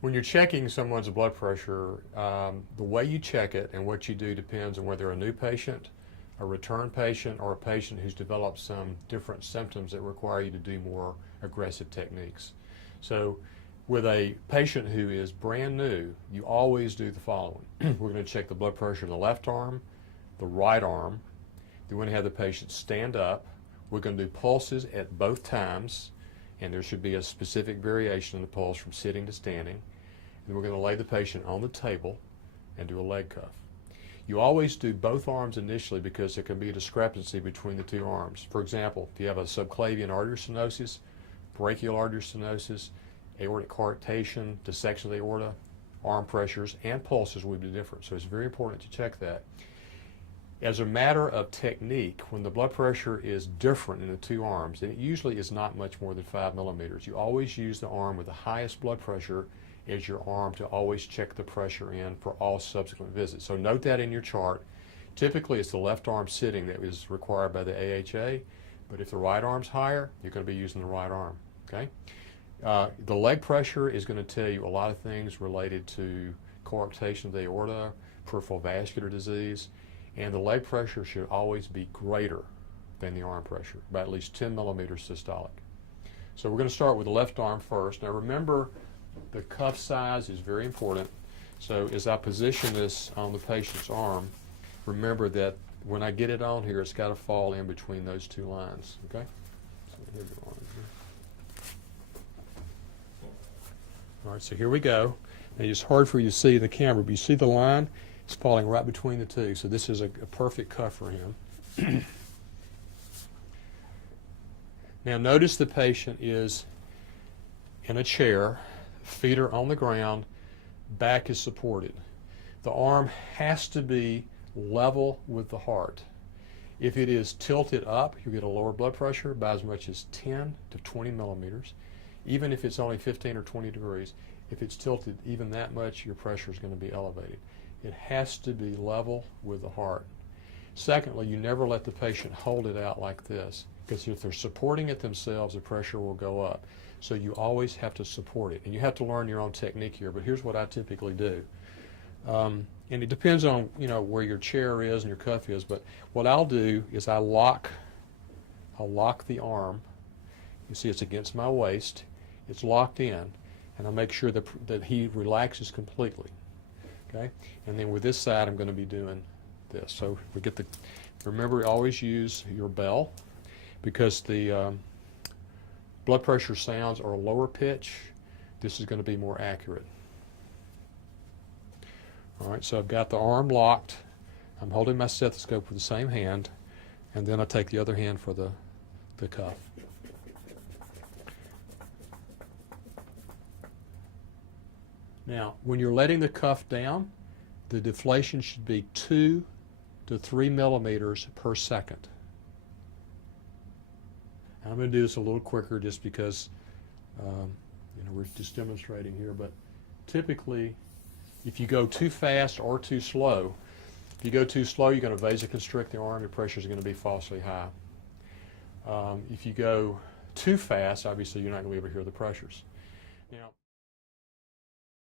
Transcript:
When you're checking someone's blood pressure, the way you check it and what you do depends on whether a new patient, a return patient, or a patient who's developed some different symptoms that require you to do more aggressive techniques. So with a patient who is brand new, you always do the following. We're going to check the blood pressure in the left arm, the right arm. Then we're going to have the patient stand up. We're going to do pulses at both times, and there should be a specific variation in the pulse from sitting to standing. And we're going to lay the patient on the table and do a leg cuff. You always do both arms initially because there can be a discrepancy between the two arms. For example, if you have a subclavian artery stenosis, brachial artery stenosis, aortic coarctation, dissection of the aorta, arm pressures, and pulses will be different. So it's very important to check that. As a matter of technique, when the blood pressure is different in the two arms, and it usually is not much more than 5 millimeters, you always use the arm with the highest blood pressure as your arm to always check the pressure in for all subsequent visits. So note that in your chart. Typically it's the left arm sitting that is required by the AHA, but if the right arm's higher, you're going to be using the right arm. Okay? The leg pressure is going to tell you a lot of things related to coarctation of the aorta, peripheral vascular disease, and the leg pressure should always be greater than the arm pressure, by at least 10 millimeters systolic. So we're going to start with the left arm first. Now remember, the cuff size is very important. So as I position this on the patient's arm, remember that when I get it on here, it's got to fall in between those two lines. Okay? So here we go. All right, so here we go. Now it's hard for you to see in the camera, but you see the line? It's falling right between the two. So this is a perfect cuff for him. Now notice the patient is in a chair, feet are on the ground, back is supported. The arm has to be level with the heart. If it is tilted up, you get a lower blood pressure by as much as 10 to 20 millimeters. Even if it's only 15 or 20 degrees, if it's tilted even that much, your pressure is going to be elevated. It has to be level with the heart. Secondly, you never let the patient hold it out like this, because if they're supporting it themselves, the pressure will go up. So you always have to support it. And you have to learn your own technique here, but here's what I typically do. And it depends on where your chair is and your cuff is, but what I'll do is I'll lock the arm. You see it's against my waist. It's locked in, and I'll make sure that he relaxes completely. Okay? And then with this side, I'm going to be doing this. So we get remember, always use your bell, because the blood pressure sounds are a lower pitch. This is going to be more accurate. All right, so I've got the arm locked. I'm holding my stethoscope with the same hand, and then I take the other hand for the cuff. Now, when you're letting the cuff down, the deflation should be 2 to 3 millimeters per second. And I'm going to do this a little quicker just because we're just demonstrating here, but typically if you go too fast or too slow, if you go too slow, you're going to vasoconstrict the arm, your pressure is going to be falsely high. If you go too fast, obviously you're not going to be able to hear the pressures. Now,